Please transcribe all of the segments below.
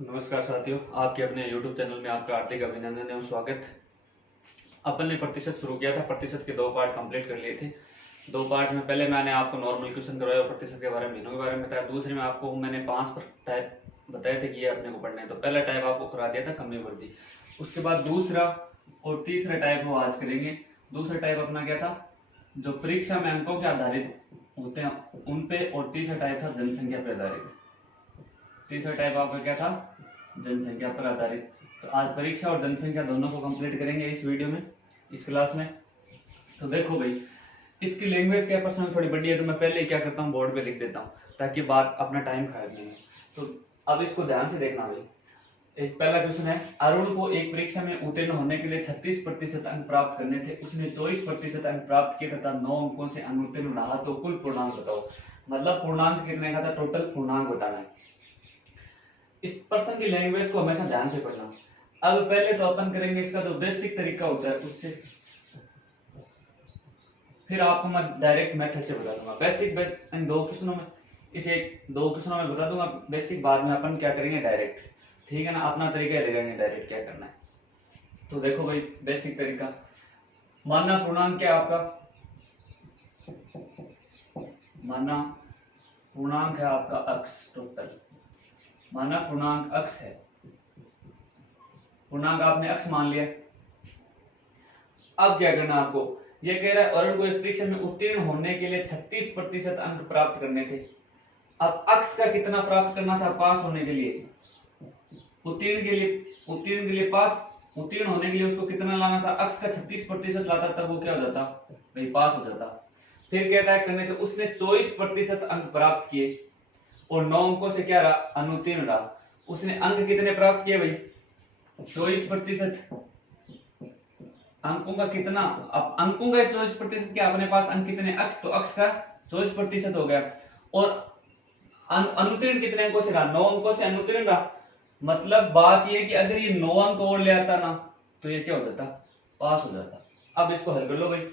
नमस्कार साथियों, आपके अपने YouTube चैनल में आपका हार्दिक अभिनंदन एवं स्वागत। अपन ने प्रतिशत शुरू किया था। प्रतिशत के 2 पार्ट कंप्लीट कर लिए थे। 2 पार्ट में पहले मैंने आपको नॉर्मल क्वेश्चन करवाया और प्रतिशत के बारे में, महीनों के बारे में बताया। दूसरे में आपको मैंने 5 टाइप बताए थे कि ये अपने को पढ़ने हैं। तो पहला टाइप आपको करा दिया था कमी वृद्धि। उसके बाद दूसरा और तीसरा टाइप वो आज करेंगे। दूसरा टाइप अपना क्या था, जो परीक्षा में अंकों के आधारित होते हैं उन पे, और तीसरा टाइप था जनसंख्या पर आधारित। तीसरा टाइप आपका क्या था, जनसंख्या पर आधारित। तो आज परीक्षा और जनसंख्या दोनों को कंप्लीट करेंगे इस वीडियो में, इस क्लास में। तो देखो भाई, इसकी लैंग्वेज क्या पर्सनल थोड़ी बड़ी है, तो मैं पहले ही क्या करता हूँ, बोर्ड पे लिख देता हूँ ताकि बात अपना टाइम खराब नहीं हो। तो अब इसको ध्यान से देखना भाई। एक पहला क्वेश्चन है, अरुण को एक परीक्षा में उत्तीर्ण होने के लिए 36% अंक प्राप्त करने थे। उसने 24% अंक प्राप्त किए तथा 9 अंकों से अनुत्तीर्ण रहा। तो कुल पूर्णांक बताओ। मतलब पूर्णांक कितने का था, टोटल पूर्णांक बताना है। इस पर्सन की लैंग्वेज को हमेशा ध्यान से पढ़ना। अब पहले तो अपन करेंगे इसका जो बेसिक तरीका होता है उससे, फिर आपको मैं डायरेक्ट मेथड से बता दूंगा। बेसिक इन 2 क्वेश्चनों में, इसे 2 क्वेश्चनों में बता दूंगा बेसिक, बाद में अपन क्या करेंगे डायरेक्ट। ठीक है ना, अपना तरीका लगाएंगे डायरेक्ट क्या करना है। तो देखो भाई, बेसिक तरीका, मानना पूर्णांक क्या आपका, मानना पूर्णांक है आपका अक्स, टोटल माना पूर्णांक अक्स है। पूर्णांक आपने अक्स मान लिया। अब क्या करना आपको, ये कह रहा है अरुण को एक परीक्षा में उत्तीर्ण होने के लिए 36% अंक प्राप्त करने थे। अब अक्स का कितना प्राप्त करना था पास होने के लिए, उत्तीर्ण के लिए, उत्तीर्ण के लिए पास, उत्तीर्ण होने के लिए उसको कितना लाना था, अक्स का 36% लाता तब वो क्या हो जाता भाई, पास हो जाता। फिर कहता है करने थे, उसने 24% अंक प्राप्त किए और 9 अंकों से क्या रहा, अनुत्तीर्ण रहा। उसने अंक कितने प्राप्त किए भाई, 24%। अंकों का कितना, अब अंकों का 24% क्या, अपने पास अंक कितने, अक्स, तो अक्स का 24% हो गया। और अनुत्तीर्ण कितने अंकों से रहा, 9 अंकों से अनुत्तीर्ण रहा। मतलब बात ये कि अगर ये 9 अंक और ले आता ना, तो ये क्या हो जाता, पास हो जाता। अब इसको हल कर लो भाई।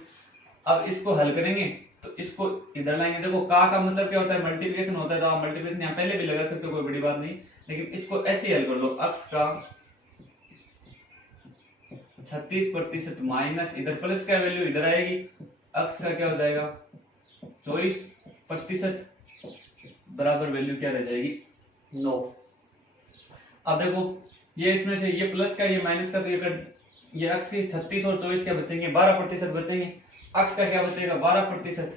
अब इसको हल करेंगे तो इसको इधर लाएंगे। देखो का मतलब क्या होता है, मल्टीप्लिकेशन होता है। तो आप मल्टीप्लिकेशन यहाँ पहले भी लगा सकते हो, कोई बड़ी बात नहीं। लेकिन इसको ऐसे ही हल कर लो, अक्स का 36% माइनस, इधर प्लस का वैल्यू इधर आएगी, अक्स का क्या हो जाएगा 24% बराबर वैल्यू क्या रह जाएगी 9। अब देखो, ये इसमें से ये प्लस का ये माइनस का, तो ये अक्स की 36 और 24 क्या बचेंगे, 12% बचेंगे। अक्स का क्या बचेगा 12%,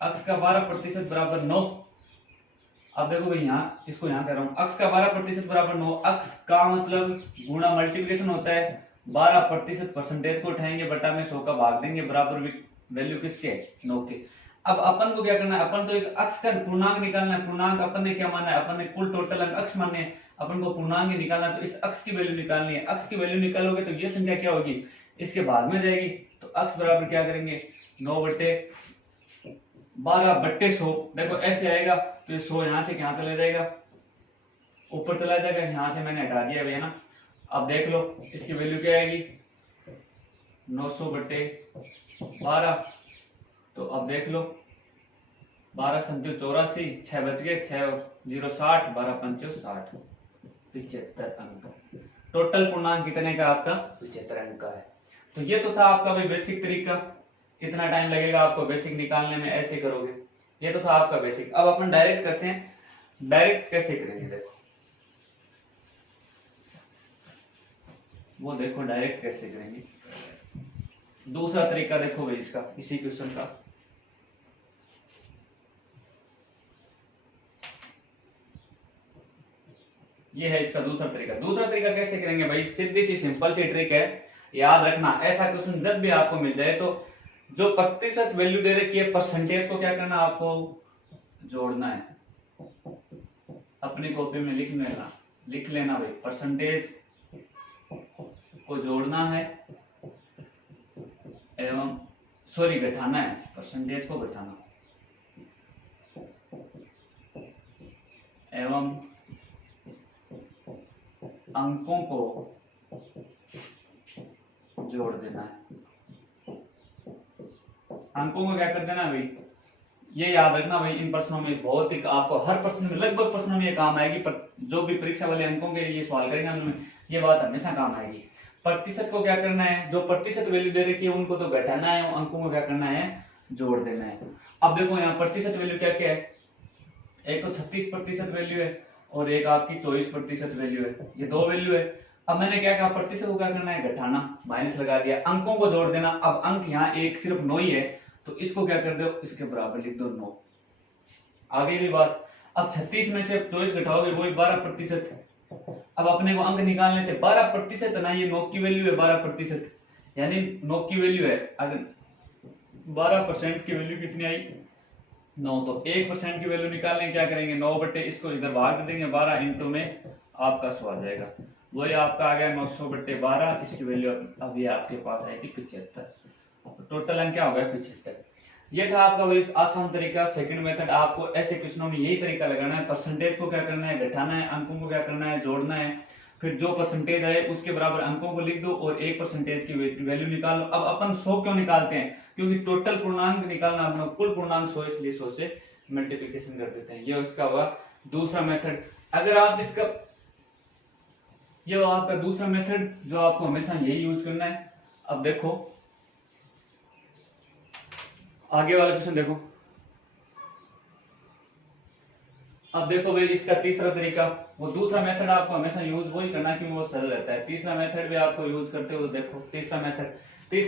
अक्स का 12% बराबर 9। अब देखो भाई, यहाँ इसको यहाँ कर रहा हूँ, अक्स का 12% बराबर 9। अक्स का मतलब गुणा मल्टीप्लिकेशन होता है, 12% परसेंटेज को उठाएंगे, बटा में 100 का भाग देंगे, बराबर वैल्यू किसके, 9 के। अब अपन को क्या करना है, अपन तो एक अक्स का पूर्णांक निकालना है। पूर्णांक अपन ने क्या माना है, अपन ने कुल टोटल अंक अक्स माने हैं, अपन को पूर्णांक ही निकालना है। तो इस अक्स की वैल्यू निकालनी है। अक्स की वैल्यू निकालोगे तो ये संख्या क्या होगी, इसके भाग में जाएगी। तो अक्स बराबर क्या करेंगे, 9/12/100। देखो ऐसे आएगा, तो ये 100 यहाँ से क्या चला जाएगा, ऊपर चला जाएगा। यहाँ से मैंने हटा दिया भैया ना। अब देख लो इसकी वैल्यू क्या आएगी, 900/12। तो अब देख लो, 12 संत्यो 84, 6 बच गए, 6 0 60, 12 पंचो 60, 75 अंक। टोटल पूर्णांक कितने का आपका, 75 अंक का है। तो ये तो था आपका भाई बेसिक तरीका। कितना टाइम लगेगा आपको बेसिक निकालने में, ऐसे करोगे। ये तो था आपका बेसिक। अब अपन डायरेक्ट करते हैं। डायरेक्ट कैसे करेंगे, देखो वो देखो डायरेक्ट कैसे करेंगे। दूसरा तरीका देखो भाई इसका, इसी क्वेश्चन का। ये है इसका दूसरा तरीका। दूसरा तरीका कैसे करेंगे भाई, सीधी सी सिंपल सी ट्रिक है, याद रखना। ऐसा क्वेश्चन जब भी आपको मिल जाए तो जो प्रतिशत वैल्यू दे रखी है, परसेंटेज को क्या करना, आपको जोड़ना है। अपनी कॉपी में लिख लेना भाई, परसेंटेज को जोड़ना है एवं सॉरी घटाना है, परसेंटेज को घटाना एवं अंकों को जोड़ देना है। अंकों को क्या कर देना भाई, ये याद रखना भाई, इन प्रश्नों में बहुत ही आपको हर प्रश्न में, लगभग प्रश्नों में ये काम आएगी। पर जो भी परीक्षा वाले अंकों के ये सवाल करेंगे उनमें ये बात हमेशा काम आएगी। प्रतिशत को क्या करना है, जो प्रतिशत वैल्यू दे रखी है उनको तो घटाना है, अंकों को क्या करना है, जोड़ देना है। अब देखो यहाँ प्रतिशत वैल्यू क्या क्या है, एक तो 36% वैल्यू है और एक आपकी 24% वैल्यू है, ये दो वैल्यू है। अब मैंने क्या कहा, प्रतिशत को क्या करना है, घटाना, माइनस लगा दिया, अंकों को जोड़ देना। अब अंक यहाँ एक सिर्फ 9 ही है तो इसको क्या कर दो, इसके बराबर लिख दो 9। आगे भी बात, अब 36 में से 24 घटाओगे वही 12%। अब अपने को अंक निकालने थे 12% ना, ये 9 की वैल्यू है 12%, यानी 9 की वैल्यू है, अगर 12% की वैल्यू कितनी आई, 9। तो 1% की वैल्यू निकालने क्या करेंगे, 9 बटे इसको इधर भाग दे देंगे 12 इंटू में, आपका सो आ जाएगा, वही आपका आ गया 900 बटे 12। इसकी वैल्यू अभी आपके पास आएगी 75। टोटल अंक क्या हो गया 75। ये था आपका वही आसान तरीका, सेकंड मेथड। आपको ऐसे क्वेश्चनों में यही तरीका लगाना है, परसेंटेज को क्या करना है, घटाना है, अंकों को क्या करना है, जोड़ना है, फिर जो परसेंटेज आए उसके बराबर अंकों को लिख दो और 1% की वैल्यू निकालो। अब अपन 100 क्यों निकालते हैं, क्योंकि टोटल पूर्णांक निकालना अपना, कुल पूर्णांक 100, इसलिए 100 से मल्टीप्लिकेशन कर देते हैं। ये उसका हुआ दूसरा मेथड। अगर आप इसका, ये आपका दूसरा मेथड जो आपको हमेशा यही यूज करना है। अब देखो आगे वाला क्वेश्चन देखो, अब देखो भाई इसका तीसरा तरीका, वो दूसरा मेथड आपको हमेशा यूज वही करना क्योंकि वो सरल रहता है। तीसरा मेथड भी आपको यूज करते हो तो देखो तीसरा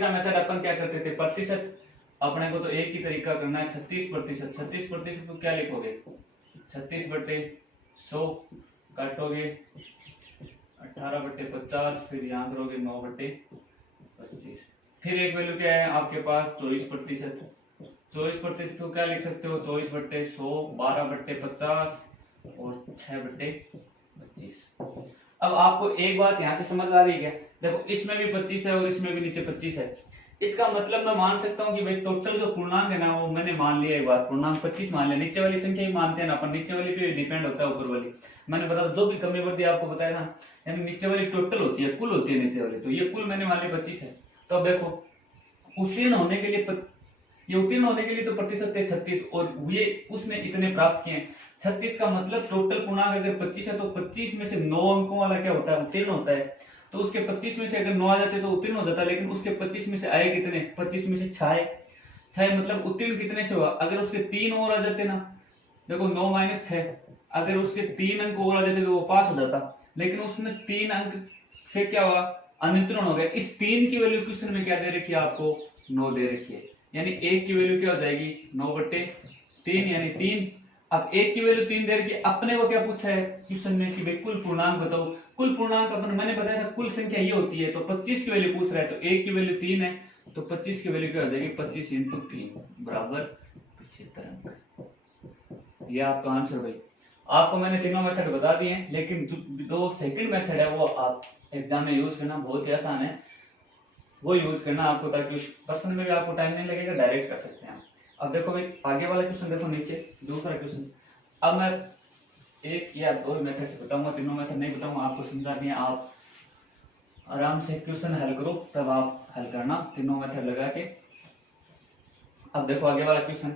मेथड अपन क्या करते थे, प्रतिशत अपने को तो एक ही तरीका करना है, 36%। 36% को क्या लिखोगे, 36 बटे 100 काटोगे 18 बटे 50, फिर यहाँ करोगे 9 बटे 25। फिर एक वैल्यू क्या है आपके पास, 24%। 24% को क्या लिख सकते हो, 24 बटे 100, 12 बटे 50 और 6 बटे 25। अब आपको एक बात यहाँ से समझ आ रही है क्या, देखो इसमें भी 25 है और इसमें भी नीचे 25 है। इसका मतलब मैं मान सकता हूँ कि भाई टोटल जो पूर्णांक है ना, वो मैंने मान लिया एक बार, पूर्णांक 25 मान लिया। नीचे वाली संख्या ही मानते हैं ना अपन, नीचे वाली पे डिपेंड होता है ऊपर वाली। मैंने बताया जो भी कमी वृद्धि आपको बताया था, यानी नीचे वाली टोटल होती है, कुल होती है नीचे वाली, तो ये कुल मैंने मान लिया 25 है। तो अब देखो उत्तीर्ण होने के लिए ये उत्तीर्ण होने के लिए तो प्रतिशत थे 36 और ये उसने इतने प्राप्त किए 36 का मतलब टोटल पूर्णांक अगर 25 है तो 25 में से 9 अंकों वाला क्या होता है, उत्तीर्ण होता है। तो उसके 25 में से अगर 9 आ जाते तो उत्तीर्ण हो जाता, लेकिन उसके 25 में से आए कितने, 25 में से 6 मतलब उत्तीर्ण कितने से हुआ, अगर उसके 3 और आ जाते ना, देखो 9 माइनस 6, अगर उसके 3 अंक और आ जाते तो वो पास हो जाता, लेकिन उसने 3 अंक से क्या हुआ, अनुत्तीर्ण हो गया। इस 3 की वैल्यू क्वेश्चन में क्या दे रखी है आपको, 9 दे रखी है, यानी 1 की वैल्यू क्या हो जाएगी, 9 बटे 3 यानी 3। अब 1 की वैल्यू 3 दे रखी है, अपने को क्या पूछा है क्वेश्चन में कि भाई कुल पूर्णांक बताओ। कुल पूर्णांक अपन मैंने बताया था कुल संख्या ये होती है, तो 25 की वैल्यू पूछ रहा है, तो 1 की वैल्यू 3 है तो 25 की वैल्यू क्या हो जाएगी, 25 इंटू 3 बराबर 75 अंक। ये आपका आंसर भाई। आपको मैंने तीनों मेथड बता दिए हैं, लेकिन जो सेकंड मेथड है वो आप एग्जाम में यूज करना बहुत ही आसान है, वो यूज करना आपको, ताकि प्रश्न में भी आपको टाइम नहीं लगेगा, डायरेक्ट कर सकते हैं। अब देखो भाई आगे वाला क्वेश्चन देखो, नीचे दूसरा क्वेश्चन। अब मैं एक या दो मेथड से बताऊंगा, तीनों मेथड नहीं बताऊंगा, आपको समझा दिया। आप आराम से क्वेश्चन हल करो, तब आप हल करना तीनों मेथड लगा के। अब देखो आगे वाला क्वेश्चन,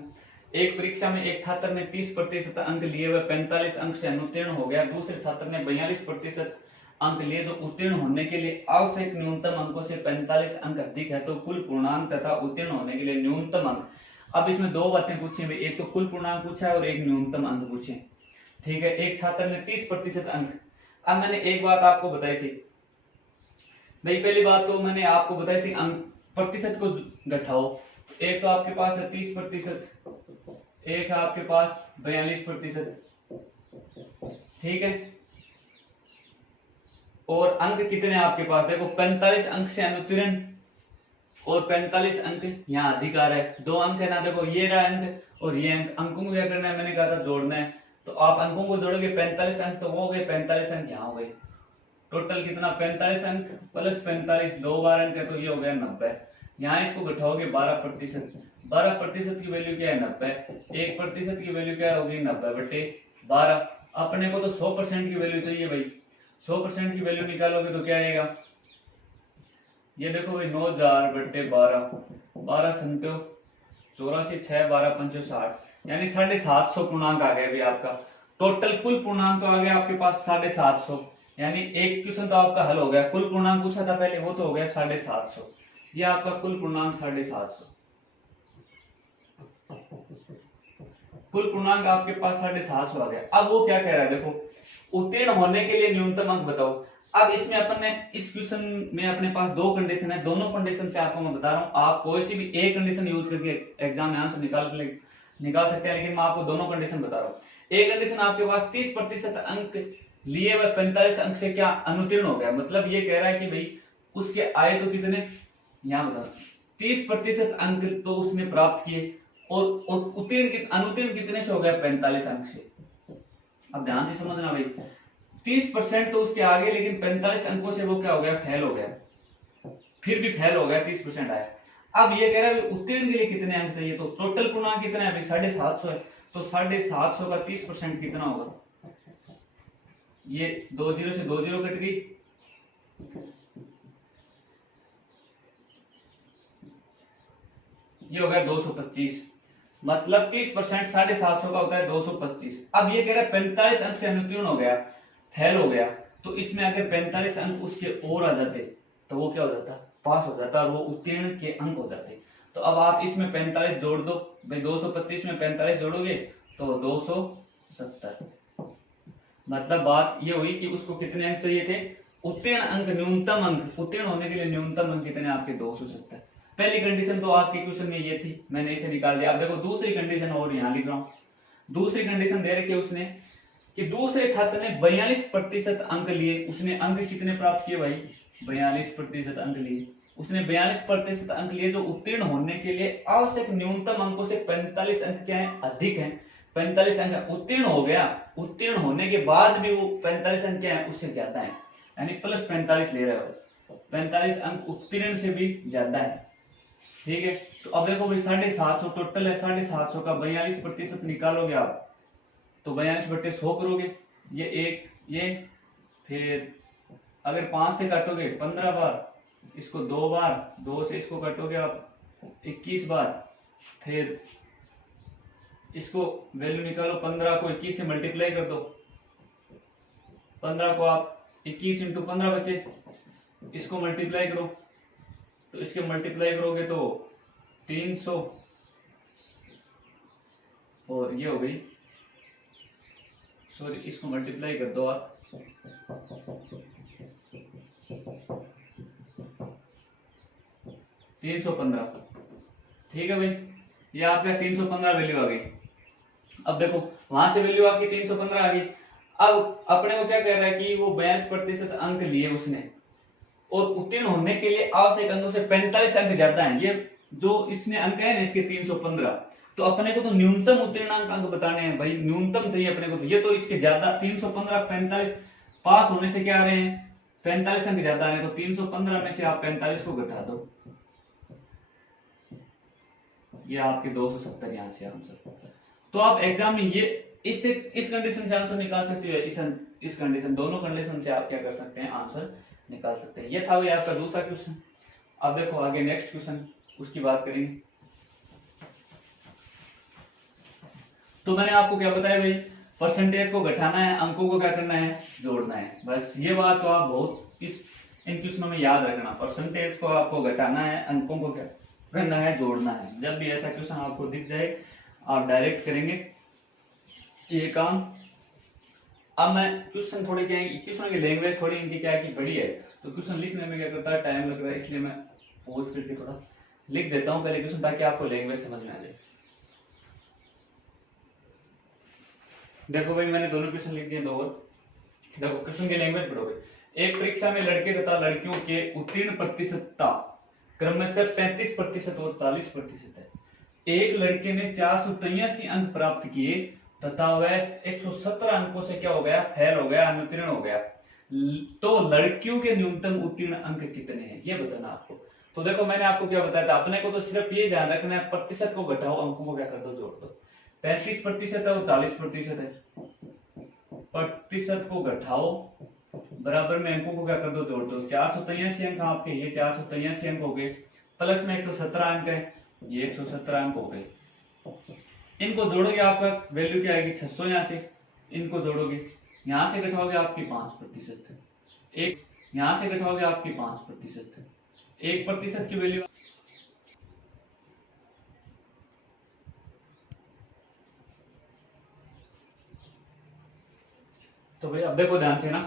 एक परीक्षा में एक छात्र ने 30% अंक लिए हुए 45 अंक से अनुत्तीर्ण हो गया, दूसरे छात्र ने 42% अंक लिए जो उत्तीर्ण होने के लिए आवश्यक न्यूनतम अंकों से 45 अंक अधिक है, तो कुल पूर्णांक तथा उत्तीर्ण होने के लिए न्यूनतम अंक। अब इसमें दो बातें पूछी हुई, एक तो कुल पूर्णांक पूछा है और एक न्यूनतम अंक पूछे। ठीक है, एक छात्र ने 30% अंक। अब मैंने एक बात आपको बताई थी भाई, पहली बात तो मैंने आपको बताई थी अंक प्रतिशत को घटाओ। एक तो आपके पास है 30%, एक है आपके पास 42%। ठीक है, और अंक कितने आपके पास, देखो 45 अंक से अनुत्तीर्ण और 45 अंक यहाँ अधिक आ रहा है, दो अंक है ना, देखो ये रहा अंक और ये अंक, अंकों को क्या करना है, मैंने कहा था जोड़ना है, तो आप अंकों को जोड़ोगे 45 अंक तो वो हो गए, 45 अंक यहाँ हो गए, टोटल कितना 45 अंक प्लस 45, 2 बार अंक है तो ये हो गया 90। यहाँ इसको घटाओगे 12%, 12% की वैल्यू क्या है 90, 1% की वैल्यू क्या होगी 90 बटे 12। अपने को तो 100% की वैल्यू चाहिए भाई, 100% की वैल्यू निकालोगे तो क्या आएगा, ये देखो भाई 9000 बटे 12, 12 संतो 84, 6 12 पंचो 60, यानी 750 पूर्णांक आ गया अभी आपका। टोटल कुल पूर्णांक तो आ गया आपके पास 750, यानी एक क्वेश्चन तो आपका हल हो गया। कुल पूर्णांक पूछा था पहले, वो तो हो गया 750। ये आपका कुल पूर्णांक 750, कुल पूर्णांक आपके पास 750 आ गया। अब वो क्या कह रहा है देखो, उत्तीर्ण होने के लिए न्यूनतम अंक बताओ। अब इसमें अपन ने इस क्वेश्चन में अपने पास दो कंडीशन है, दोनों कंडीशन से आपको मैं बता रहा हूँ, आप कोई सी भी एक कंडीशन यूज करके एग्जाम में आंसर निकाल सकते हैं, लेकिन मैं आपको दोनों कंडीशन बता रहा हूँ। एक कंडीशन आपके पास 30% अंक लिए हुए 45 अंक से क्या अनुत्तीर्ण हो गया, मतलब ये कह रहा है कि भाई उसके आए तो कितने, यहाँ बता 30% अंक तो उसने प्राप्त किए, और उत्तीर्ण अनुत्तीर्ण कितने से हो गया, 45 अंक से। अब ध्यान से समझना भाई, 30% तो उसके आगे, लेकिन 45 अंकों से वो क्या हो गया, फेल हो गया, फिर भी फेल हो गया, 30% आया। अब ये कह रहा है उत्तीर्ण के लिए कितने अंक चाहिए, तो टोटल पूर्णांक कितना है अभी 750 है, तो 750 का 30% कितना होगा, ये 2 0 से 2 0 कट गई, ये हो गया 225, मतलब 30% 750 का होता है 225। अब ये कह रहा है 45 अंक से अनुत्तीर्ण हो गया, फेल हो गया, तो इसमें अगर 45 अंक उसके और आ जाते तो वो क्या हो जाता, पास हो जाता, और वो उत्तीर्ण के अंक हो जाते। तो अब आप इसमें 45 जोड़ दो भाई, 225 में 45 जोड़ोगे तो 270। मतलब बात ये हुई कि उसको कितने अंक चाहिए थे, उत्तीर्ण अंक, न्यूनतम अंक, उत्तीर्ण होने के लिए न्यूनतम अंक कितने आपके 270। पहली कंडीशन तो आपके क्वेश्चन में ये थी, मैंने इसे निकाल दिया। अब देखो दूसरी कंडीशन, और यहां लिख रहा हूं। दूसरी कंडीशन दे रखी है उसने कि दूसरे छात्र ने 42% अंक लिए, उसने अंक कितने प्राप्त किए भाई, 42% अंक लिए, उसने 42% अंक लिए, जो उत्तीर्ण होने के लिए आवश्यक न्यूनतम अंकों से 45 अंक क्या है, अधिक है। 45 अंक उत्तीर्ण हो गया, उत्तीर्ण होने के बाद भी वो 45 अंक क्या है, उससे ज्यादा है, यानी प्लस 45 ले रहे हो, 45 अंक उत्तीर्ण से भी ज्यादा है, ठीक है। तो अब देखो भाई 750 टोटल है, 750 का 42% निकालोगे आप, तो 42/100 करोगे, ये एक, ये फिर अगर 5 से काटोगे 15 बार, इसको 2 बार, 2 से इसको काटोगे आप 21 बार, फिर इसको वैल्यू निकालो, 15 को 21 से मल्टीप्लाई कर दो, 15 को आप 21 इंटू 15 बचे, इसको मल्टीप्लाई करो, तो इसके मल्टीप्लाई करोगे तो 300, और ये हो गई, सॉरी इसको मल्टीप्लाई कर दो आप, 315, ठीक है भाई, ये आपका 315 वैल्यू आ गई। अब देखो वहां से वैल्यू आपकी 315 आ गई। अब अपने को क्या कह रहा है कि वो 42% अंक लिए उसने, और उत्तीर्ण होने के लिए आवश्यक अंकों से 45 अंक ज्यादा है। ये जो इसने अंक है ना इसके 315, तो अपने को तो न्यूनतम उत्तीर्णांक अंक बताने हैं भाई, न्यूनतम चाहिए अपने को, तो ये तो इसके ज्यादा 315, 45 पास होने से क्या आ रहे हैं, 45 अंक ज्यादा है, तो 315 में से आप 45 को घटा दो, ये आपके 270 यहां से आंसर। तो आप एग्जाम में ये इससे इस कंडीशन से आंसर निकाल सकते हो, इस कंडीशन, दोनों कंडीशन से आप क्या कर सकते हैं, आंसर निकाल सकते हैं। ये था भाई आपका दूसरा क्वेश्चन। अब देखो आगे नेक्स्ट क्वेश्चन, उसकी बात करेंगे। तो मैंने आपको क्या बताया भाई, परसेंटेज को घटाना है, अंकों को क्या करना है, जोड़ना है, बस ये बात तो आप बहुत इन क्वेश्चनों में याद रखना, परसेंटेज को आपको घटाना है, अंकों को क्या करना है, जोड़ना है। जब भी ऐसा क्वेश्चन आपको दिख जाए आप डायरेक्ट करेंगे ये काम। अब मैं क्वेश्चन थोड़े क्या है, क्वेश्चन की लैंग्वेज थोड़ी इनकी क्या है कि बड़ी है, तो क्वेश्चन लिखने में क्या करता है, टाइम लग रहा है, इसलिए मैं पॉज करके थोड़ा लिख देता हूं पहले क्वेश्चन, ताकि आपको लैंग्वेज समझ में आ जाए। देखो भाई मैंने दोनों क्वेश्चन लिख दिए, दो और देखो क्वेश्चन की लैंग्वेज पढ़ोगे। एक परीक्षा में लड़के तथा लड़कियों के उत्तीर्ण प्रतिशतता क्रमशः 35% और 40% है। एक लड़के ने 483 अंक प्राप्त किए तथा वह 117 अंकों से क्या हो गया, फेल हो गया, अनुत्तीर्ण हो गया। तो लड़कियों के न्यूनतम उत्तीर्ण अंक कितने हैं, ये बताना आपको। तो देखो मैंने आपको क्या बताया था, अपने को तो सिर्फ ये ध्यान रखना है, प्रतिशत को घटाओ, अंकों को क्या कर दो, जोड़ दो। 35% है और 40% है, प्रतिशत को घटाओ, बराबर में अंकों को क्या कर दो, जोड़ दो। 483 अंक आपके, ये 483 अंक हो गए, प्लस में 117 अंक है, ये 117 अंक हो गए। इनको जोड़ोगे आपका वैल्यू क्या आएगी 600। यहाँ से इनको जोड़ोगे, यहाँ से घटाओगे आपकी 5%, एक यहाँ से घटाओगे आपकी 5%, 1% की वैल्यू। तो भाई अब देखो ध्यान से ना,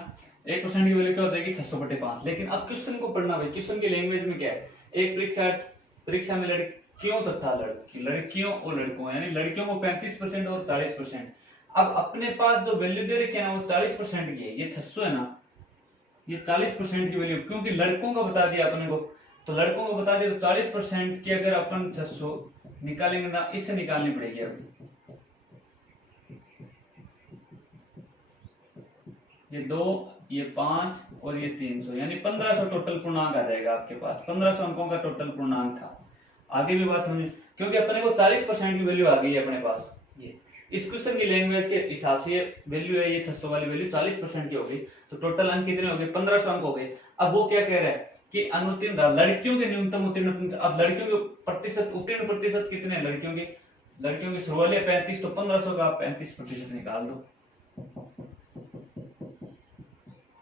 1% की वैल्यू क्या हो जाएगी 600/5। लेकिन अब क्वेश्चन को पढ़ना भाई, क्वेश्चन की लैंग्वेज में क्या है, एक परीक्षा में लड़कियों तथा लड़कियों और लड़कों यानी लड़कियों को 35% और 40%। अब अपने पास जो वैल्यू दे रखी है ना वो 40% की है, ये 600 है ना, ये 40% की वैल्यू, क्योंकि लड़कों का बता दिया अपने को, तो लड़कों को बता दिया तो 40% की अगर अपन 600 निकालेंगे ना, इससे निकालनी पड़ेगी अभी। ये 2, ये 5 और ये 300 यानी 1500 टोटल पूर्णांक आ जाएगा आपके पास। 1500 अंकों का टोटल पूर्णांक था। आगे भी बात समझिए, क्योंकि अपने को 40% की वैल्यू आ गई है अपने पास। ये इस क्वेश्चन की लैंग्वेज के हिसाब से ये वैल्यू है, ये 600 वाली वैल्यू 40% की हो गई, तो टोटल अंक कितने हो गए 1500 अंक हो गए। अब वो क्या कह रहा है कि अनुत्तीर्ण लड़कियों के न्यूनतम उत्तीर्ण, अब लड़कियों के प्रतिशत उत्तीर्ण प्रतिशत कितने हैं लड़कियों की शुरुआत 35, तो 1500 का आप 35% निकाल दो,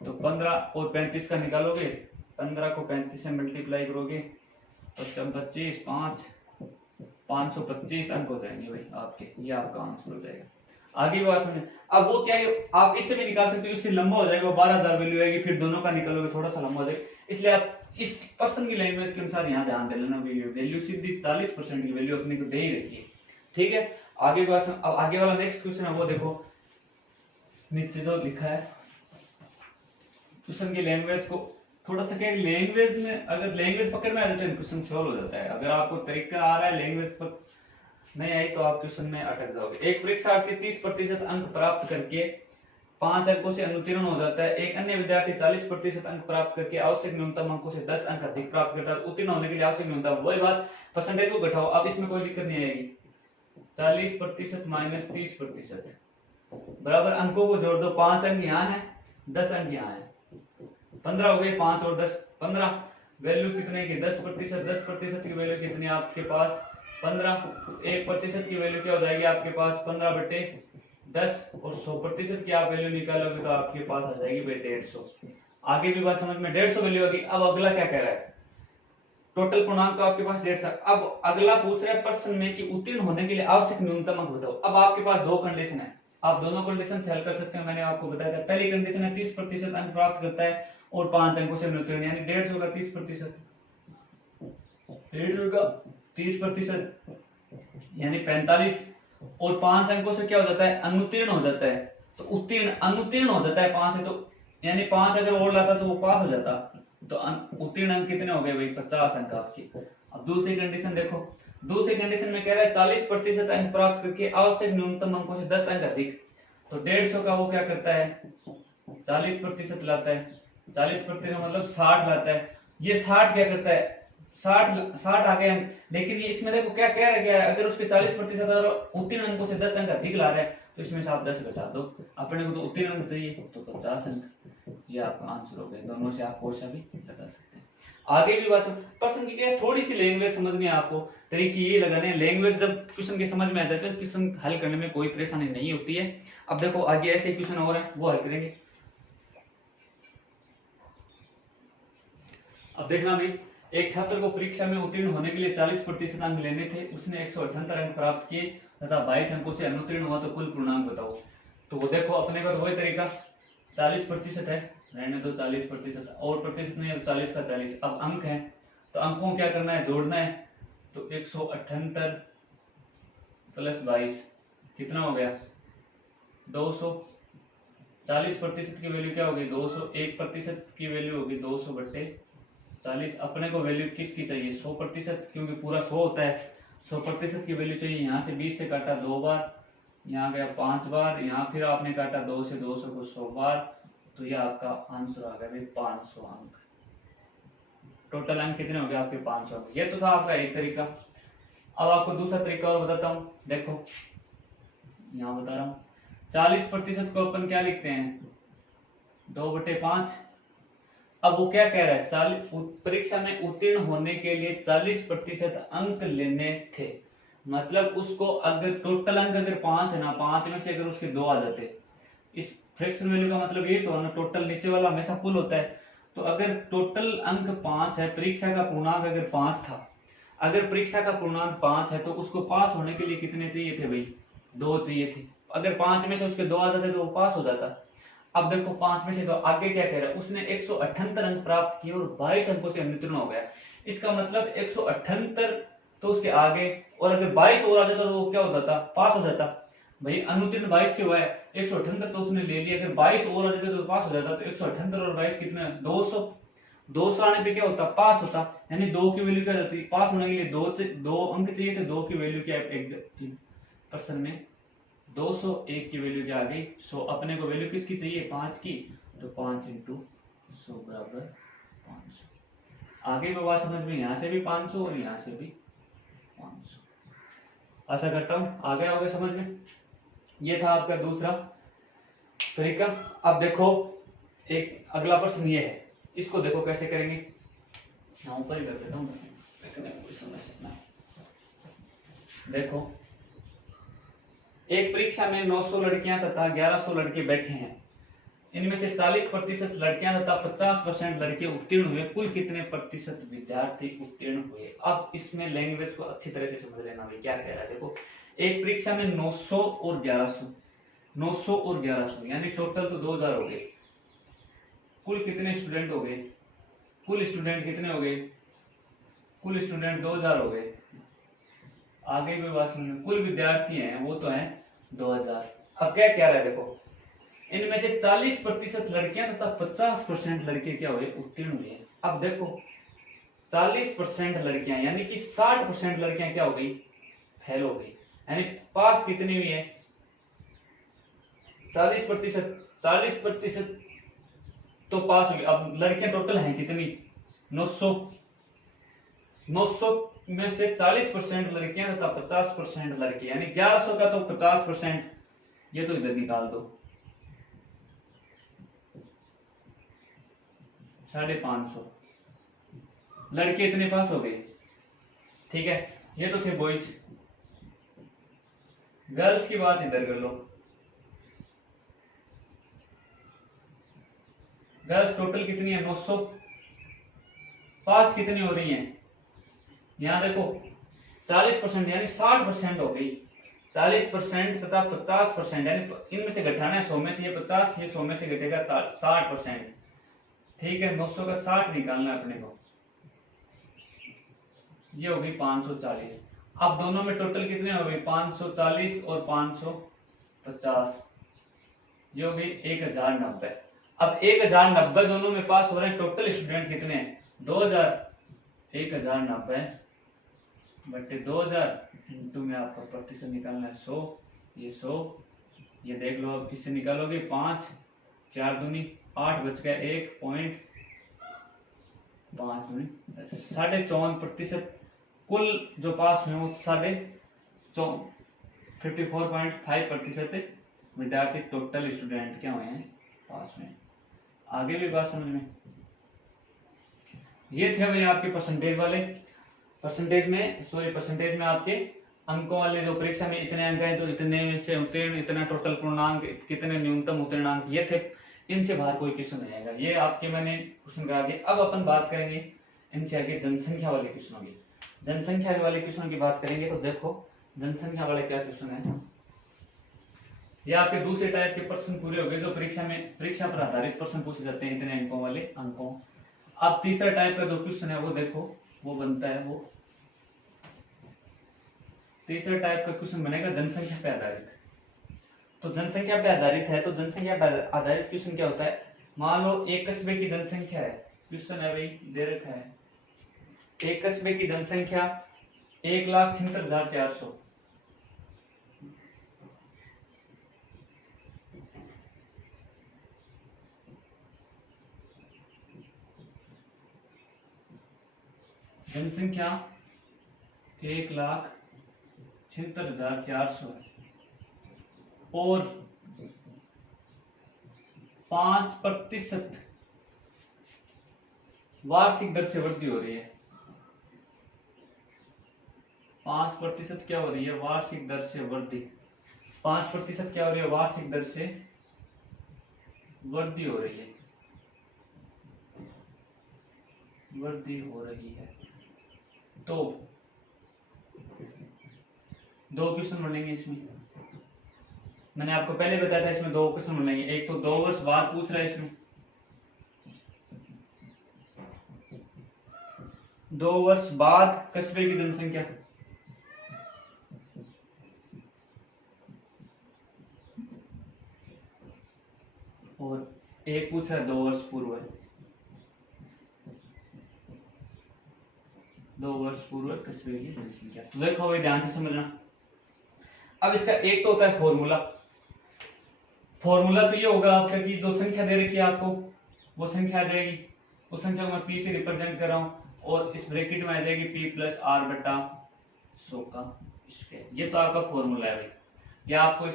तो 15 और 35 का निकालोगे, 15 को 35 से मल्टीप्लाई करोगे तो 25 525 अंक हो जाएंगे भाई आपके, ये आपका आंसर हो जाएगा। आगे बात सुनिए, अब वो क्या है, आप इससे भी निकाल सकते हो, इससे लंबा हो जाएगा, 12,000 वैल्यू आएगी, फिर दोनों का निकालोगे थोड़ा सा लंबा हो जाएगा, इसलिए आप इस पर्सन की लैंग्वेज के अनुसार यहाँ ध्यान दे लेना, वैल्यू सीधी 40% की वैल्यू अपने को दे ही रखी है। ठीक है, आगे बात, अब आगे वाला नेक्स्ट क्वेश्चन है वो देखो, नीचे जो लिखा है क्वेश्चन की लैंग्वेज को थोड़ा सा क्या, लैंग्वेज में अगर लैंग्वेज पकड़ में आ जाता है क्वेश्चन सॉल्व हो जाता है। अगर आपको तरीका आ रहा है लैंग्वेज पर नहीं आई तो आप क्वेश्चन में अटक जाओगे। एक परीक्षार्थी 30% अंक प्राप्त करके 5 अंकों से अनुत्तीर्ण हो जाता है, एक अन्य विद्यार्थी 40% अंक प्राप्त करके आवश्यक न्यूनतम अंकों से 10 अंक अधिक प्राप्त करता है, उत्तीर्ण होने के लिए आवश्यक न्यूनतम, वही बात परसेंटेज को घटाओ। अब इसमें कोई दिक्कत नहीं आएगी, 40% माइनस 30% बराबर अंकों को जोड़ दो, 5 अंक यहाँ है 10 अंक यहाँ है, 15 हो गए, 5 और 10 15, वैल्यू कितने की 10%, 10% की वैल्यू कितनी आपके पास 15, 1% की वैल्यू क्या हो जाएगी आपके पास 15/10, और 100% की आप वैल्यू निकालोगे तो आपके पास आ जाएगी भाई 150। आगे भी बात समझ में, 150 वैल्यू होगी। अब अगला क्या कह रहा है, टोटल पूर्णांक तो आपके पास 150। अब अगला पूछ रहा है प्रश्न में कि उत्तीर्ण होने के लिए आवश्यक न्यूनतम अंक बताओ। अब आपके पास दो कंडीशन है, आप दोनों कंडीशन से हल कर सकते हो, मैंने आपको बताया था। पहली कंडीशन है 30% अंक प्राप्त करता है और 5 अंकों से अनुत्तीर्ण, यानी 150 का 30%, 150 का 30% यानी 45, और 5 अंकों से क्या हो जाता है अनुत्तीर्ण हो जाता है, तो अनुत्तीर्ण हो जाता है 5 से, तो यानी 5 अगर और लाता तो वो पास हो जाता, तो उत्तीर्ण अंक कितने हो गए भाई 50 अंक आपके। अब दूसरी कंडीशन देखो, दूसरी कंडीशन में कह रहा है 40% अंक प्राप्त करके आवश्यक न्यूनतम अंकों से 10 अंक अधिक, तो 150 का वो क्या करता है 40% लाता है, 40% मतलब 60 लाता है, ये 60 क्या करता है 60 आ गए अंक। लेकिन ये इसमें देखो क्या कह रहा है, अगर उसके 40% और उत्तीर्ण अंकों से 10 अंक अधिक ला रहा है तो इसमें से आप 10 घटा दो, अपने को तो उत्तीर्ण अंक चाहिए तो 50 अंक, ये आपका आंसर हो गया। दोनों से आप कोई सा भी लगा सकते हैं। आगे भी बात प्रश्न की क्या है, थोड़ी सी लैंग्वेज समझनी है आपको, तरीके ये लगाने हैं, लैंग्वेज जब क्वेश्चन के समझ में आ जाते हैं क्वेश्चन हल करने में कोई परेशानी नहीं होती है। अब देखो आगे ऐसे क्वेश्चन और है वो हल करेंगे। अब देखना भाई, एक छात्र को परीक्षा में उत्तीर्ण होने के लिए 40% अंक लेने थे, उसने 178 अंक प्राप्त किए तथा 22 अंकों से अनुत्तीर्ण हुआ, तो कुल पूर्णांक बताओ। तो वो देखो अपने को वही तरीका, 40% है रहने दो 40%, और प्रतिशत नहीं है तो 40 का 40। अब अंक है तो अंकों को क्या करना है जोड़ना है, तो 178 प्लस 22 कितना हो गया 200। 40% की वैल्यू क्या होगी 200, 1% की वैल्यू होगी 200/40। अपने को वैल्यू किसकी चाहिए 100%, क्योंकि पूरा 100 होता है, 100% की वैल्यू चाहिए। यहाँ से 20 से काटा 2 बार, यहाँ गया 5 बार, यहाँ फिर आपने काटा 2 से 200 को 100 बार, तो ये आपका आंसर आ गया भाई 500 अंक। टोटल अंक कितने हो गए आपके 500 अंक। ये तो था आपका एक तरीका। अब आपको दूसरा तरीका और बताता हूँ, देखो यहाँ बता रहा हूँ, 40% को अपन क्या लिखते हैं 2/5। अब वो क्या कह रहा है, 40 परीक्षा में उत्तीर्ण होने के लिए 40% अंक लेने थे, मतलब उसको अगर टोटल अंक अगर 5 है ना, 5 में से अगर उसके 2 आ जाते, इस फ्रैक्शन वैल्यू का मतलब ये तो है ना, टोटल नीचे वाला हमेशा फुल होता है। तो अगर टोटल अंक 5 है, परीक्षा का पूर्णांक अगर 5 था, अगर परीक्षा का पूर्णांक 5 है तो उसको पास होने के लिए कितने चाहिए थे भाई? 2 चाहिए थे। अगर 5 में से उसके 2 आ जाते तो वो पास हो जाता। अब देखो 5 में से तो आगे क्या कह रहा है, उसने 178 अंक प्राप्त किए और 22 अंकों से अनुत्तीर्ण हो गया। इसका मतलब 178 तो उसके आगे, और अगर 22 और आ जाता तो वो क्या हो जाता? पास हो जाता। भाई अनुत्तीर्ण 22 से हुआ है, 178 तो उसने ले लिया, अगर 22 और आ जाते तो पास हो जाता। तो 178 और 22 कितने? 200। 200 आने पे क्या होता? पास होता। यानी 2 की वैल्यू क्या जाती? पास होने के लिए 2 अंक चाहिए थे। 2 की वैल्यू क्या है पर्सन में? 201 की वैल्यू क्या आ गई? 100। अपने को वैल्यू किसकी चाहिए? 5 की। तो 5 इंटू 100 बराबर 500। आगे की बात समझ में, यहाँ से भी 500 और यहाँ से भी 500। आशा करता हूं आ गया होगा समझ में। ये था आपका दूसरा तरीका। अब देखो एक अगला प्रश्न ये है, इसको देखो कैसे करेंगे। यहाँ ऊपर ही कर देता हूँ, कोई समस्या ना। देखो एक परीक्षा में 900 लड़कियां तथा 1100 लड़के बैठे हैं। इनमें से 40% लड़कियां तथा 50% लड़के उत्तीर्ण हुए। कुल कितने प्रतिशत विद्यार्थी उत्तीर्ण हुए? अब इसमें लैंग्वेज को अच्छी तरह से समझ लेना भाई क्या कह रहा है। देखो एक परीक्षा में 900 और 1100, 900 और 1100 यानी टोटल तो 2000 हो गए। कुल कितने स्टूडेंट हो गए? कुल स्टूडेंट कितने हो गए? कुल स्टूडेंट 2000 हो गए। आगे भी बात सुनिए, कुल विद्यार्थी हैं वो तो हैं 2000। अब क्या कह रहा है देखो, इनमें से 40% लड़कियां तथा 50% लड़के क्या हुए? उत्तीर्ण हुए। अब देखो 40% लड़कियां यानी कि 60% लड़कियां क्या हो गई? फेल हो गई। यानी पास कितनी हुई है? 40%। 40% तो पास हो गई। अब लड़कियां टोटल हैं कितनी? 900। 900 में से 40% लड़कियां तथा 50% लड़के, यानी 1100 का तो 50%, ये तो इधर निकाल दो, 550 लड़के इतने पास हो गए। ठीक है, ये तो थे बॉयज। गर्ल्स की बात इधर कर लो। गर्ल्स टोटल कितनी है? 900। पास कितनी हो रही हैं? यहां देखो 40% यानी 60% हो गई। 40% तथा 50% यानी इनमें से घटाना है 100 में से, ये 50, ये 100 में से घटेगा 60%। ठीक है, 900 का 60 निकालना है अपने को, ये होगी 540। अब दोनों में टोटल कितने हो गए? 540 और 550, ये हो गई 1090। अब 1090 दोनों में पास हो रहे हैं। टोटल स्टूडेंट कितने हैं? 2000। 1090 बटे 2000 इंटू में आपका प्रतिशत निकालना है 100। ये 100, ये देख लो अब इससे निकालोगे 5, 4 दूनी 8, बच गया 1.5 दूनी 54%। कुल जो पास में वो 54.5% विद्यार्थी टोटल स्टूडेंट क्या हुए हैं? पास में। आगे भी बात समझ में। ये थे भाई आपके परसेंटेज वाले। परसेंटेज में आपके अंकों वाले, जो परीक्षा में इतने अंक हैं तो इतने में से उत्तीर्ण, इतना टोटल पूर्णांक, कितने न्यूनतम उत्तीर्णांक, ये थे। इनसे बाहर कोई क्वेश्चन नहीं आएगा। ये आपके मैंने क्वेश्चन करा दिए। अब अपन बात करेंगे इनसे आगे जनसंख्या वाले क्वेश्चनों की। जनसंख्या वाले क्वेश्चन की बात करेंगे तो देखो जनसंख्या वाले क्या क्वेश्चन है। ये आपके दूसरे टाइप के प्रश्न पूरे हो गए जो परीक्षा पर आधारित प्रश्न पूछे जाते हैं इतने अंकों वाले अंकों। अब तीसरा टाइप का जो क्वेश्चन है वो देखो, वो बनता है, वो तीसरा टाइप का क्वेश्चन बनेगा जनसंख्या पे आधारित। तो जनसंख्या पे आधारित है तो जनसंख्या पे आधारित क्वेश्चन क्या होता है? मान लो एक कस्बे की जनसंख्या है, क्वेश्चन है भाई दे रखा है, एक कस्बे की जनसंख्या 1,76,400। जनसंख्या 1,76,400 है और 5% वार्षिक दर से वृद्धि हो रही है। 5% क्या हो रही है वार्षिक दर से वृद्धि, 5% क्या हो रही है वार्षिक दर से वृद्धि हो रही है, वृद्धि हो रही है। तो दो क्वेश्चन बनेंगे इसमें, मैंने आपको पहले बताया था इसमें दो क्वेश्चन बनेंगे। एक तो 2 वर्ष बाद पूछ रहा है इसमें, 2 वर्ष बाद कस्बे की जनसंख्या, और एक पूछ रहा है 2 वर्ष पूर्व, 2 वर्ष पूर्व कस्बे की जनसंख्या। तो देखो भाई ध्यान से समझना। अब इसका एक तो होता है फॉर्मूला, फॉर्मूला तो ये होगा आपका कि जो संख्या दे रखी है आपको वो संख्या आ जाएगी, उस संख्या को मैं पी से रिप्रेजेंट कर रहा हूं, और इस ब्रैकेट में आ जाएगी पी प्लस आर बटा 100 का स्क्वायर। ये तो आपका फॉर्मूला है भाई, या आपको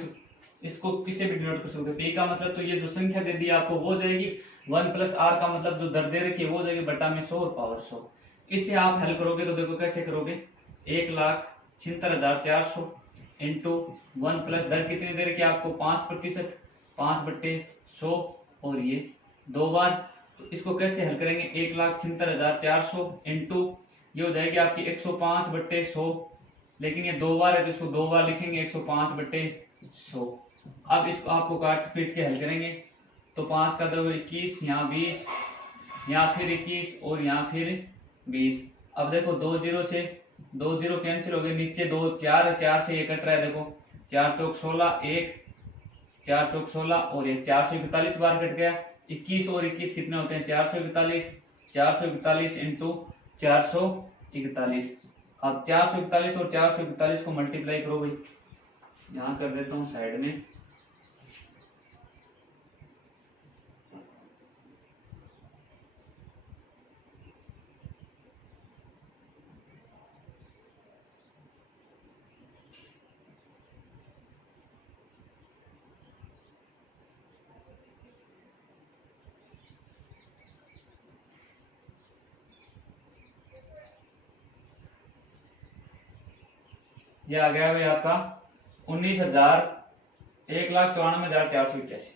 इसको किसी भी डिनोट कर सकते हो। पी का मतलब तो ये जो संख्या दे दी आपको वो जाएगी, 1 प्लस आर का मतलब जो दर दे रखी है वो जाएगी बटा में 100 और पावर 100। इससे आप हल करोगे तो देखो कैसे करोगे, 1,76,400 इंटू 1 प्लस दर कितनी दे रखी है आपको 5%, 5/100 और ये 2 बार। तो इसको कैसे हल करेंगे, 1,76,400 इंटू ये हो जाएगी आपकी 105/100, लेकिन ये 2 बार है तो इसको 2 बार लिखेंगे 105/100। अब इसको आपको काट पीट के हल करेंगे तो 5 का 2 21, यहाँ 20, यहाँ फिर 21 और यहाँ फिर 20। अब देखो 2 0 से 2 0 कैंसिल हो गए, नीचे 2 4 है, 4 से ये कट रहा है, देखो 4 चौक 16, 1 4 चौक 16 और ये 441 बार कट गया। 21 और 21 कितने होते हैं 441, 441 इंटू 441। अब 441 और 441 को मल्टीप्लाई करो भाई, यहां कर देता हूं साइड में। ये आ गया भाई आपका 1,94,481।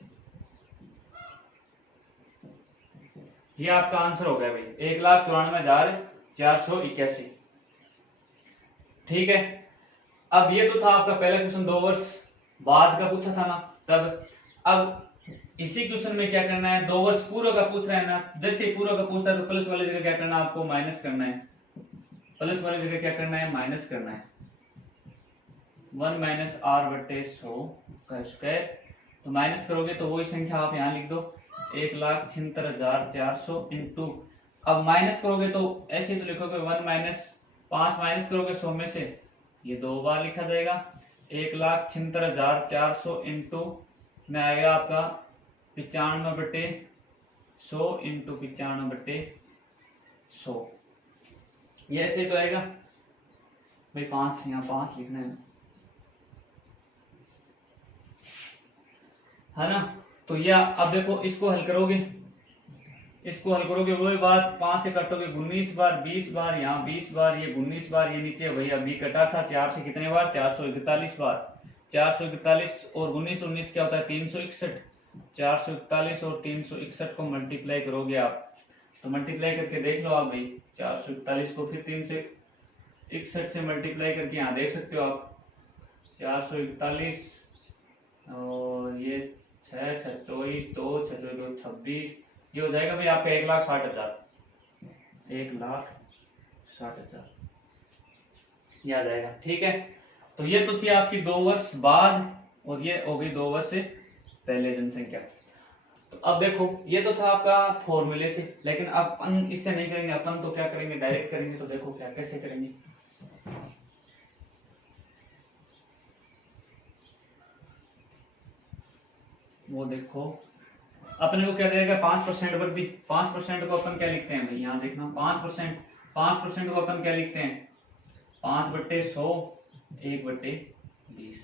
ये आपका आंसर हो गया भाई 1,94,481। ठीक है। अब ये तो था आपका पहला क्वेश्चन, 2 वर्ष बाद का पूछा था ना तब। अब इसी क्वेश्चन में क्या करना है, 2 वर्ष पूर्व का पूछ रहा है ना, जैसे पूर्व का पूछता है तो प्लस वाली जगह क्या करना है आपको माइनस करना है, प्लस वाली जगह क्या करना है माइनस करना है, 1 माइनस r/100 का स्क्वायर। तो माइनस करोगे तो वही संख्या आप यहाँ लिख दो 1,76,400 इंटू, अब माइनस करोगे तो ऐसे तो लिखोगे 1 माइनस 5 माइनस करोगे 100 में से, ये 2 बार लिखा जाएगा 1,76,400 इंटू में आएगा आपका 95/100 इंटू 95/100। ये ऐसे तो आएगा भाई 5, यहाँ 5 लिखना है ना। तो यह अब देखो इसको हल करोगे, इसको हल करोगे वही बात, 5 से काटोगे 19 बार, 20 बार, यहाँ 20 बार, ये 19 बार, ये नीचे वही अभी कटा था 4 से कितने बार 441 बार, 441 और 19 19 क्या होता है 361, 441 और 361 को मल्टीप्लाई करोगे आप, तो मल्टीप्लाई करके देख लो आप भाई, 441 को फिर 361 से मल्टीप्लाई करके यहाँ देख सकते हो आप, 441 और ये 6 6 24 2 6 2 26, ये हो जाएगा भाई आपका 1,60,000, 1,60,000 ये आ जाएगा। ठीक है। तो ये तो थी आपकी 2 वर्ष बाद, और ये हो गई 2 वर्ष से पहले जनसंख्या। तो अब देखो ये तो था आपका फॉर्मूले से, लेकिन अपन इससे नहीं करेंगे, अपन तो क्या करेंगे डायरेक्ट करेंगे। तो देखो क्या कैसे करेंगे, वो देखो अपने को क्या देगा 5% वृद्धि, 5% को अपन क्या लिखते हैं भाई यहाँ देखना, 5% को अपन क्या लिखते हैं 5/100 1/20,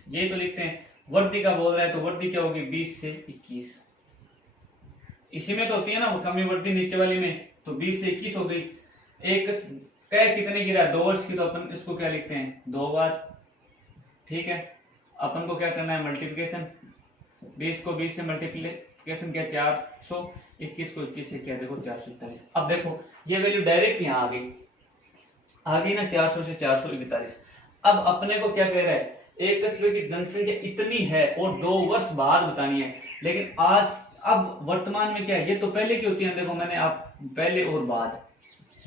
ये तो लिखते हैं। वृद्धि का बोल रहा है तो वृद्धि क्या होगी 20 से 21, इसी में तो होती है ना वो कमी वृद्धि नीचे वाली में, तो 20 से 21 हो गई। एक क्या कितने की रहा है 2 वर्ष की, तो अपन इसको क्या लिखते हैं 2 बार। ठीक है, अपन को क्या करना है मल्टीप्लिकेशन, 20 को 20 से मल्टीप्लिकेशन क्या 400, 21 को 21 से क्या देखो 441। अब देखो ये वैल्यू डायरेक्ट यहाँ आ गई ना 400 से 441। अब अपने को क्या कह रहा है, एक कस्बे की जनसंख्या इतनी है और 2 वर्ष बाद बतानी है। लेकिन आज अब वर्तमान में क्या है, ये तो पहले की होती है, देखो मैंने आप पहले और बाद।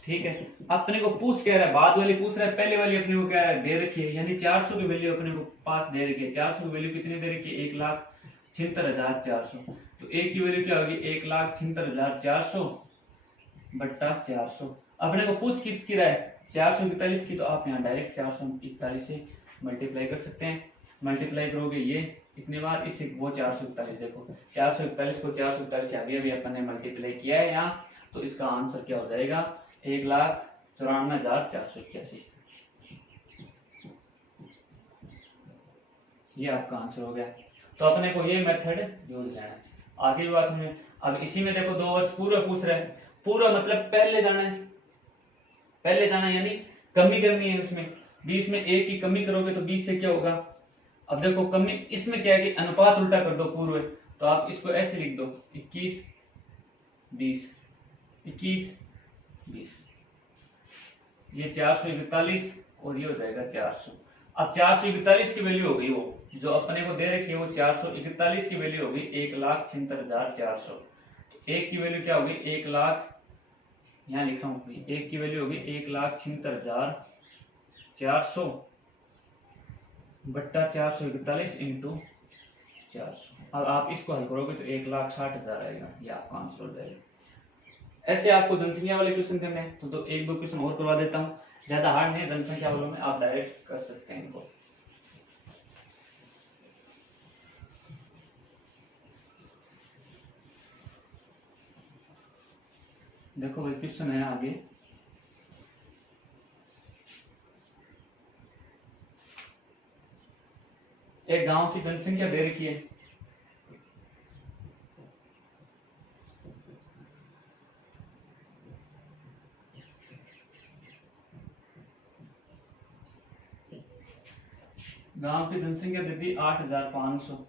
ठीक है, अपने को पूछ कह रहा है, बाद वाली पूछ रहा है, पहले वाली अपने को क्या है दे रखी है, यानी 400 की वैल्यू अपने को पास दे रखी है। 400 की वैल्यू कितनी दे रखी है 1,76,400। तो एक की वैल्यू क्या होगी 1,76,400 बट्टा 400। अपने को पूछ किसकी रहा है 441 की, तो आप यहाँ डायरेक्ट 441 से मल्टीप्लाई कर सकते हैं। मल्टीप्लाई करोगे ये इतने बार, इससे वो 441, देखो 441 को 441 से अभी अपन ने मल्टीप्लाई किया है यहाँ, तो इसका आंसर क्या हो जाएगा 1,94,481। ये आपका आंसर हो गया। तो अपने को ये मेथड यूज लेना है। आगे भी बात समझे। अब इसी में देखो 2 वर्ष पूरा पूछ रहा है, पूरा मतलब पहले जाना है, पहले जाना है यानी कमी करनी है उसमें। 20 में 1 की कमी करोगे तो 20 से क्या होगा, अब देखो कमी इसमें क्या है कि अनुपात उल्टा कर दो पूर्व, तो आप इसको ऐसे लिख दो 21 20 21 20, ये 441 और ये हो जाएगा 400। अब 441 की वैल्यू हो गई, वो जो अपने को दे रखी है वो 441 की वैल्यू हो गई 1,76,400। तो एक की वैल्यू क्या होगी 1 लाख, यहाँ लिखा हूं एक की वैल्यू होगी 1,76,400 बट्टा 441 इंटू 400। अब आप इसको हल करोगे तो 1,60,000 आएगा, ये आपका आंसर हो जाएगा। ऐसे आपको जनसंख्या वाले क्वेश्चन करने हैं तो 1-2 क्वेश्चन और करवा देता हूँ, ज्यादा हार्ड नहीं है। जनसंख्या वालों में आप डायरेक्ट कर सकते हैं इनको। देखो भाई क्वेश्चन है आगे, एक गांव की जनसंख्या दे रखी है, गांव की जनसंख्या दे दी 8,500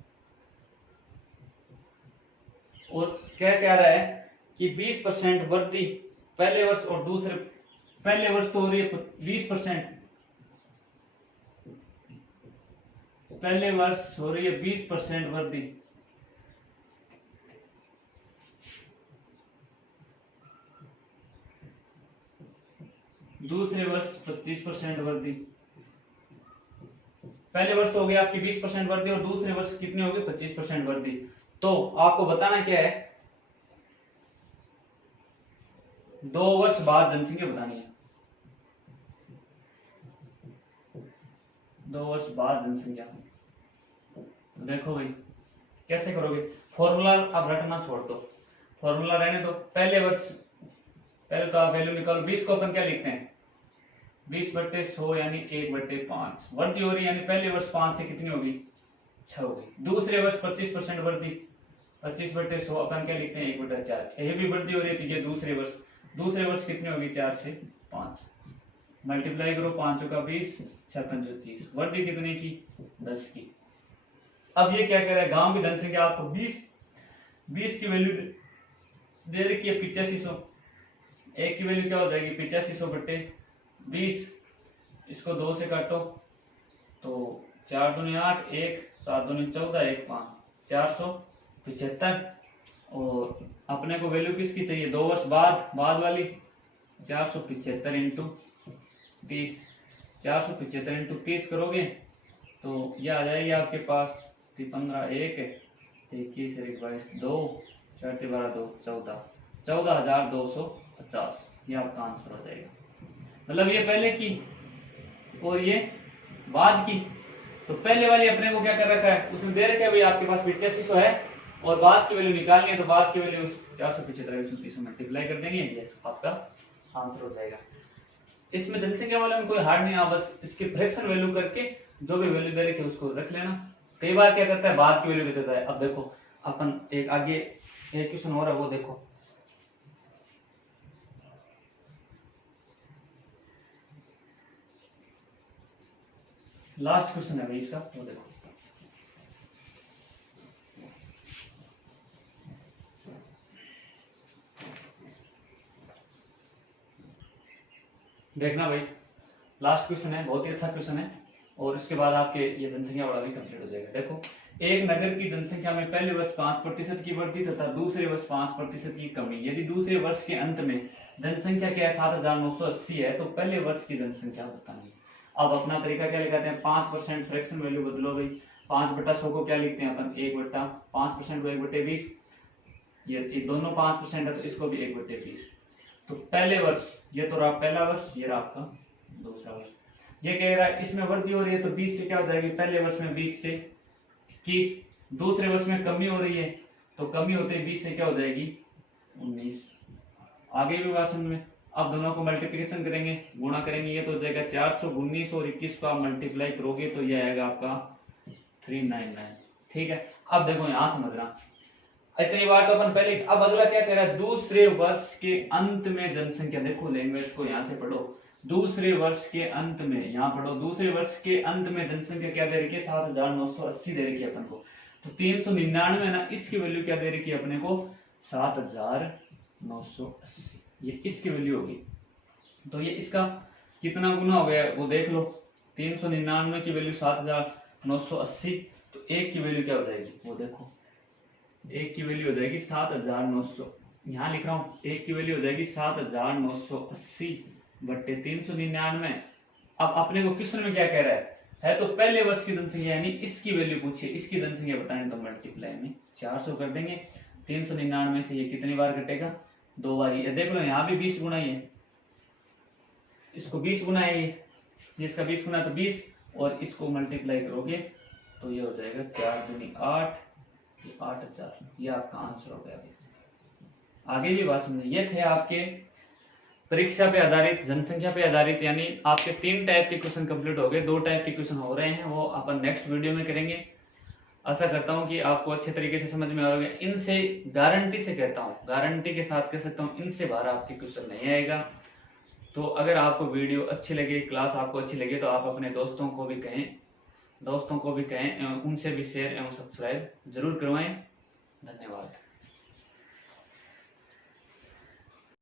और क्या कह रहा है कि 20% वृद्धि पहले वर्ष और दूसरे, पहले वर्ष तो हो रही है 20%, पहले वर्ष हो रही है 20% वृद्धि, दूसरे वर्ष 25% वृद्धि। पहले वर्ष तो हो गया आपकी 20% वृद्धि और दूसरे वर्ष कितनी होगी 25% वृद्धि। तो आपको बताना क्या है 2 वर्ष बाद जनसंख्या बतानी है, 2 वर्ष बाद जनसंख्या। देखो भाई कैसे करोगे, फॉर्मूला अब रटना छोड़ दो, फॉर्मूला रहने दो। पहले वर्ष, पहले तो आप वैल्यू निकालो, 20 को अपन क्या लिखते हैं 20/100 यानी 1/5 वृद्धि हो रही है, यानी पहले वर्ष 5 से कितनी होगी 6 होगी। दूसरे वर्ष 25% वृद्धि, 25/100 अपन क्या लिखते हैं 1/4, ये भी वृद्धि हो रही है, तो ये दूसरे वर्ष कितनी होगी 4 से 5, मल्टीप्लाई करो 5 का 20 6 5 30, वृद्धि कितने की 10 की। अब ये क्या कह रहा है गांव की जनसंख्या आपको 20 की वैल्यू दे रखी है 8500, एक की वैल्यू क्या हो जाएगी 8500/20, इसको 2 से काटो तो 4 दूनी 8, 1 7 दूनी 14, 1 5 475। और अपने को वैल्यू किसकी चाहिए 2 वर्ष बाद वाली 475 इंटू 30, 475 इंटू 30 करोगे तो ये आ जाएगी आपके पास 15 1 21 1 22 2 4 12 2 14, 14,250, ये आपका आंसर हो जाएगा। मतलब ये पहले की और ये बाद की। तो पहले वाली अपने को क्या कर रखा है उसमें दे रखा है भाई आपके पास 8500 है और बाद की वैल्यू निकालनी है, तो बाद की वैल्यू 475 मल्टीप्लाई कर देंगे, ये आपका आंसर हो जाएगा। इसमें जनसंख्या वाले में कोई हार्ड नहीं है, बस इसकी फ्रैक्शन वैल्यू करके जो भी वैल्यू दे रखी है उसको रख लेना। कई बार क्या करता है बाद की वैल्यू दे देता है। अब देखो अपन एक आगे एक क्वेश्चन हो रहा है वो देखो, लास्ट क्वेश्चन है भाई इसका, वो देखो। देखना भाई, लास्ट क्वेश्चन है, बहुत ही अच्छा क्वेश्चन है, और इसके बाद आपके ये जनसंख्या वाला भी कंप्लीट हो जाएगा। देखो, एक नगर की जनसंख्या में पहले वर्ष 5% की वृद्धि तथा दूसरे वर्ष 5% की कमी। यदि दूसरे वर्ष के अंत में जनसंख्या क्या है 7980 है, तो पहले वर्ष की जनसंख्या बतानी। अब अपना तरीका क्या लिखाते हैं, 5% फ्रैक्शन वैल्यू बदलो भाई। 5/100 को क्या लिखते हैं अपन, 1/5% को 1/20। ये दोनों 5% है तो इसको भी 1/20। तो पहले वर्ष, ये तो रहा पहला वर्ष, ये रहा आपका दूसरा वर्ष। ये कह रहा है इसमें वृद्धि हो रही है तो 20 से क्या हो जाएगी, पहले वर्ष में 20 से 21। दूसरे वर्ष में कमी हो रही है तो कमी होते 20 से क्या हो जाएगी, 19। आगे भी बात समझ में। अब दोनों को मल्टीप्लिकेशन करेंगे, गुणा करेंगे, ये तो हो जाएगा 419 और 21 को आप मल्टीप्लाई करोगे तो ये आएगा आपका 399। ठीक है, अब देखो यहां समझना, इतनी बार तो अपन पहले। अब अगला क्या कह रहा है, दूसरे वर्ष के अंत में जनसंख्या। देखो लैंग्वेज को यहां से पढ़ो, दूसरे वर्ष के अंत में, यहां पढ़ो, दूसरे वर्ष के अंत में जनसंख्या क्या दे रखी है, 7980 दे रखी है अपन को। तो 399 है ना, इसकी वैल्यू क्या दे रखी है अपने को, 7980। ये इसकी वैल्यू होगी। तो ये इसका कितना गुना हो गया वो देख लो, 399 की वैल्यू 7980, तो एक की वैल्यू क्या हो जाएगी वो देखो, एक की वैल्यू हो जाएगी 7900। यहां लिख रहा हूं, एक की वैल्यू हो जाएगी 7980 बट्टे 399। अब अपने को क्वेश्चन में क्या कह रहा है तो पहले वर्ष की जनसंख्या, यानी इसकी वैल्यू पूछिए, इसकी जनसंख्या बताने तो मल्टीप्लाई में 400 कर देंगे। 399 से ये कितनी बार कटेगा, 2 बार। ये देख लो यहाँ भी 20 गुना ही है, इसको 20 गुना है, ये इसका 20 गुना तो 20, और इसको मल्टीप्लाई करोगे तो ये हो जाएगा 4 दूनी 8, 8000। ये आपका आंसर हो गया। आगे भी बात समझे, ये थे आपके परीक्षा पे आधारित, जनसंख्या पे आधारित, यानी आपके 3 टाइप के क्वेश्चन कंप्लीट हो गए। 2 टाइप के क्वेश्चन हो रहे हैं, वो अपन नेक्स्ट वीडियो में करेंगे। आशा करता हूं कि आपको अच्छे तरीके से समझ में आ रहा है। इनसे गारंटी से कहता हूं, गारंटी के साथ कह सकता हूं, इनसे बाहर आपके क्वेश्चन नहीं आएगा। तो अगर आपको वीडियो अच्छी लगे, क्लास आपको अच्छी लगे, तो आप अपने दोस्तों को भी कहें, उनसे भी शेयर एवं सब्सक्राइब जरूर करवाएं। धन्यवाद।